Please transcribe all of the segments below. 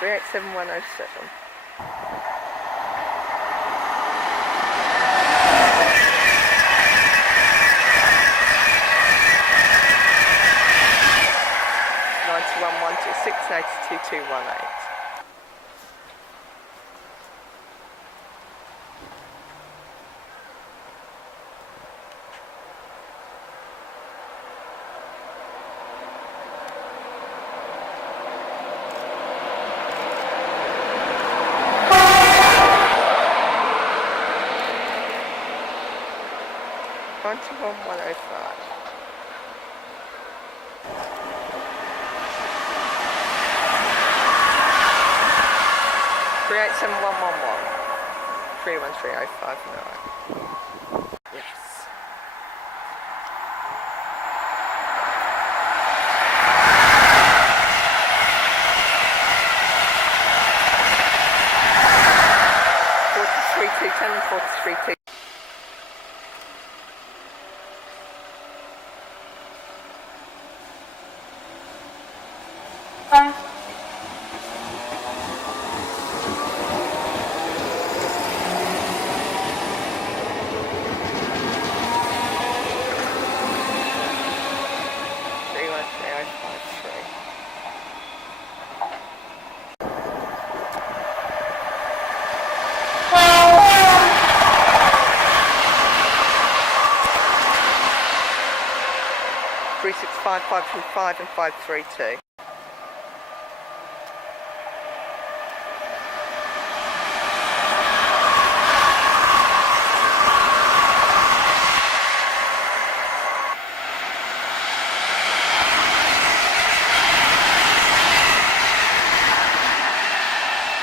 387107. One two six 2218. One 105. 387111. 313059. Yes. Two 43 2. Three six five 525 and 532.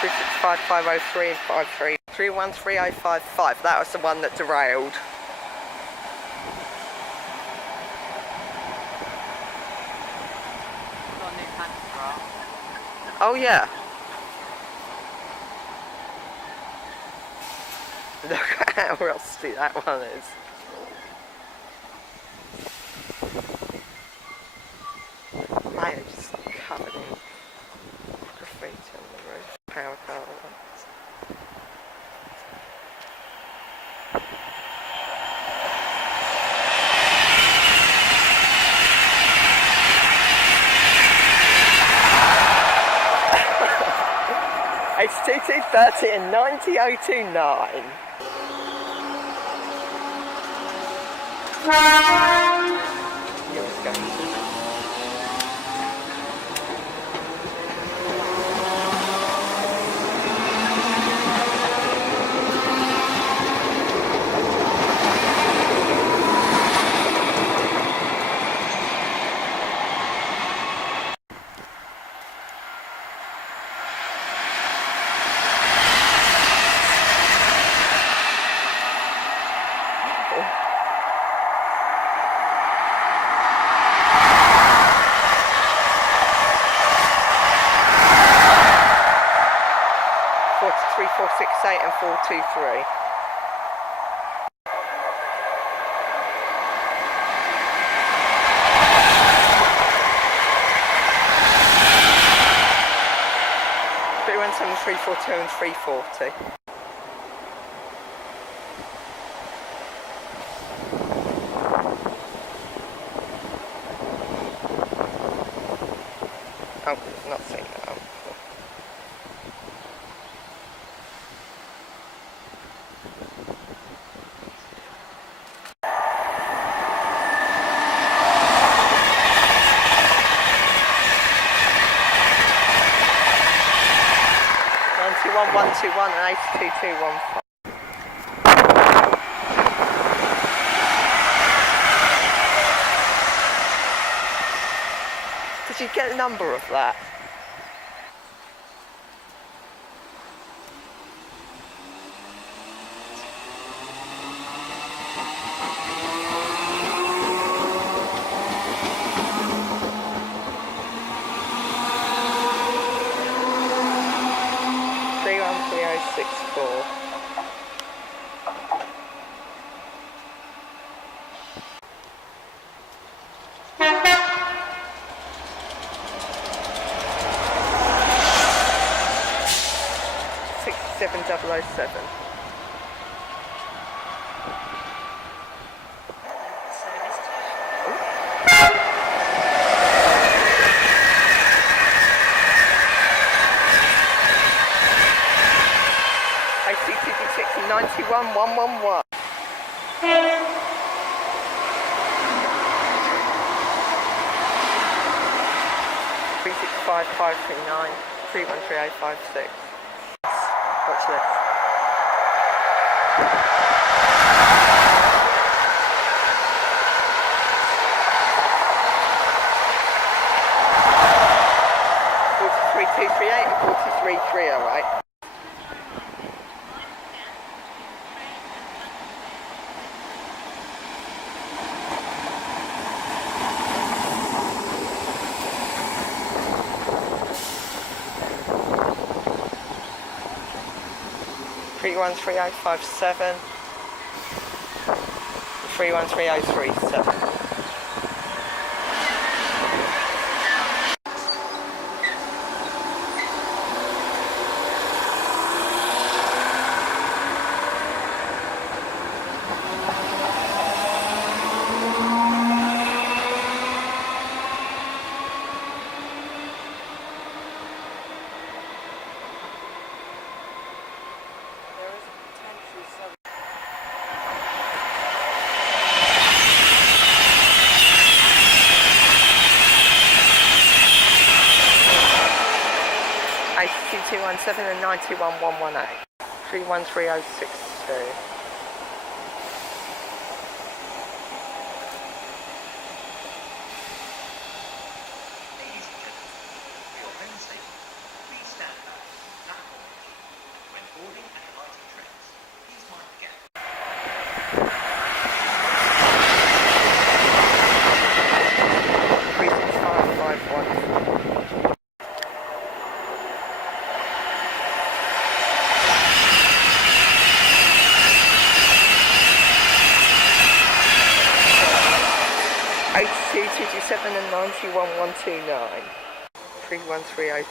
Three six five 503 and 53. 313055. That was the one that derailed. Oh yeah. Look at how rusty that one is. Mate, it's just covered in graffiti on the roof. Power car ones. HT230 and 90029. Yeah, let's go. Three four six eight and 423. Three one seven 342 and 340. Oh, not seen that one. One 121 and 82215. Did you get the number of that? 007. AC226 91111. 365 539 313856. Watch this. (43,238) and 43,308. One 313057 313037. AC217 and 91118. 313062. AC227 and 91129. 313027.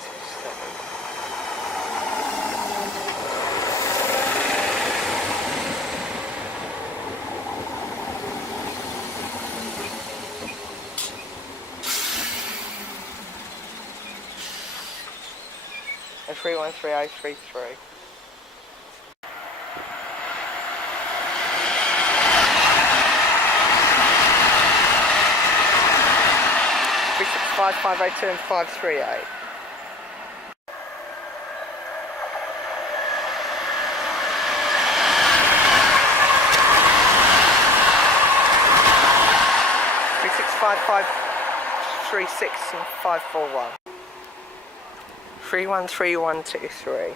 And 313033. Five 502 and 538. Three six five 536 and 541. 313123.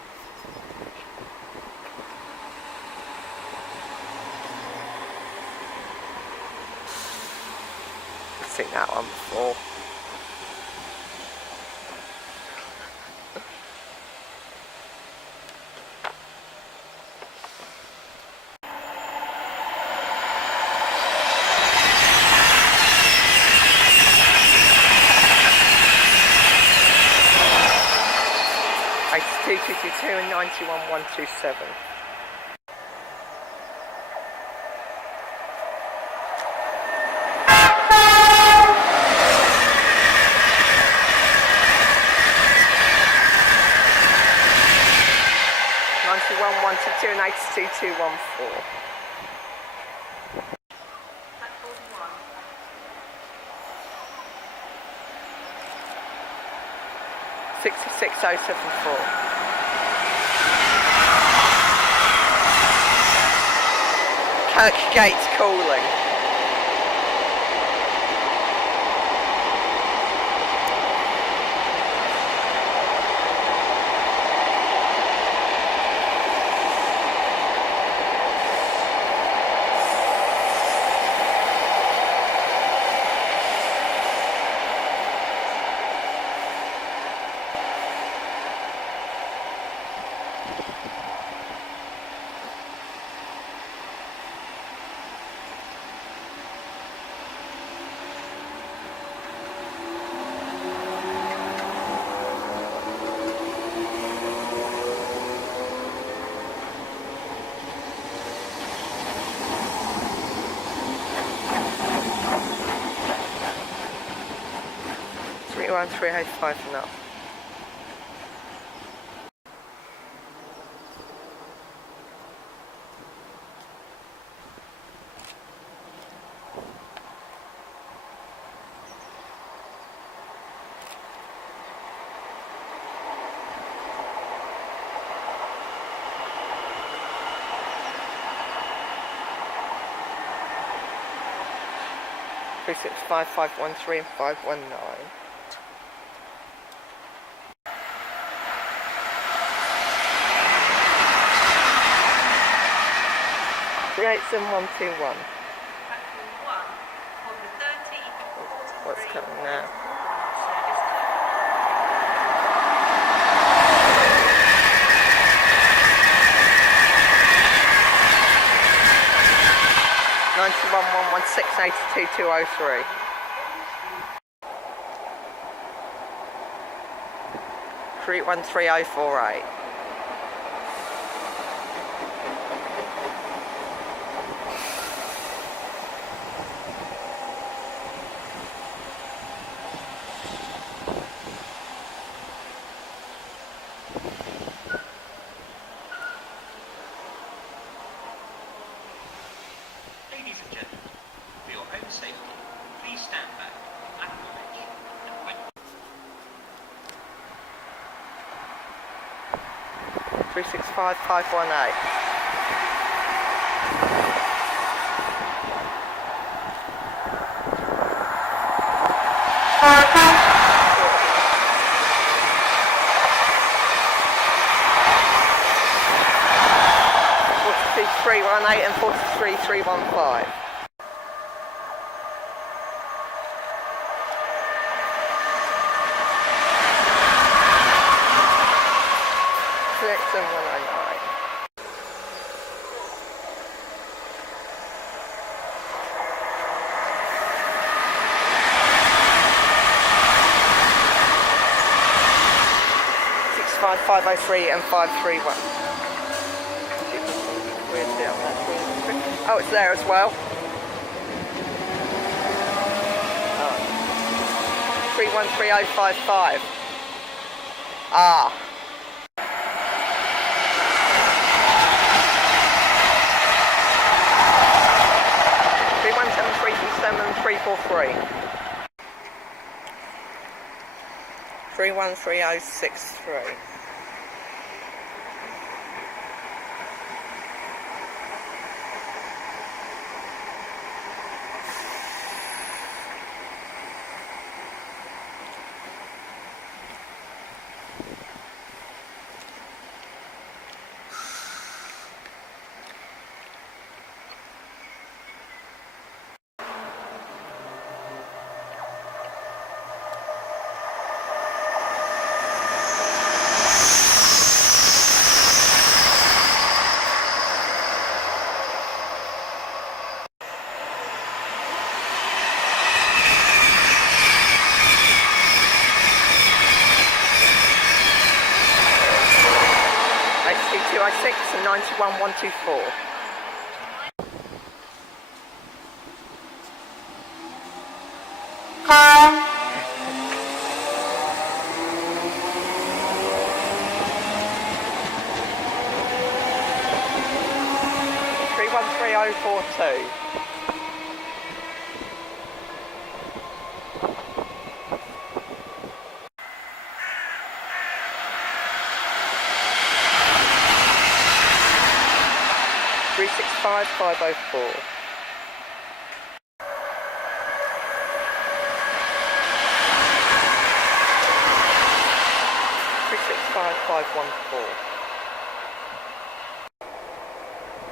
I've seen that one before. AC222 and 91127. And 822214. 66074. Kirkgate's calling. 31305 and up. Three six five 513 and 519. 387 121. What's coming now? One 116 82 203. Three 13048. Ladies and gentlemen, for your own safety, please stand back, acknowledge, and wait. 365 518. Forty-two 318 and 43 315. Select 109. Five 503 and 531. Oh, it's there as well. Oh. 313055. Ah. 317 313063. I6 and 91 124. Three 13042. Three 50504. 514.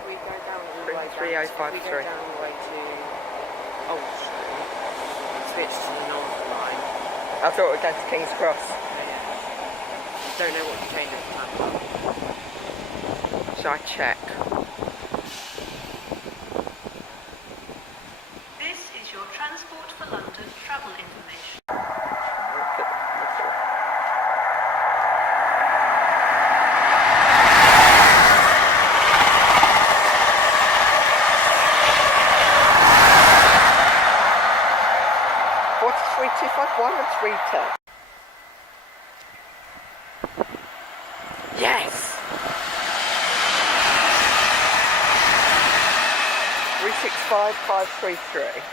We go down all the way 3053. We go down all the way to Old Street, switch to the North Line. I thought we'd go to King's Cross. Don't know what to change at the time. Shall I check? This is your Transport for London travel information. What's 3251 and 310? Yes! 365533.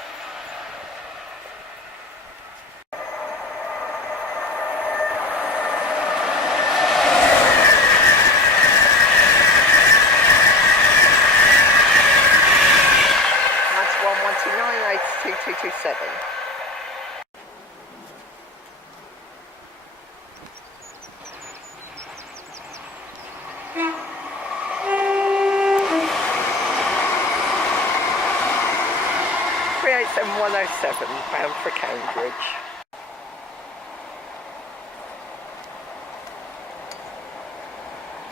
That's 1129822227. £387,107 bound for Cambridge.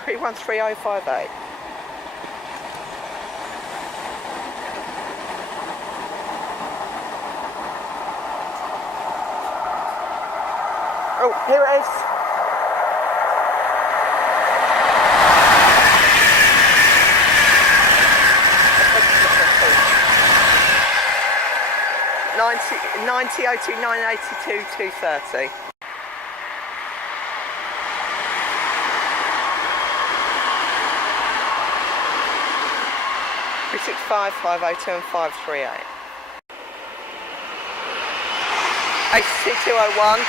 £313058. Oh, here it is. £90,02982,230. £365,502 and 538. 8201.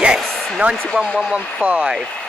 Yes, 91,115.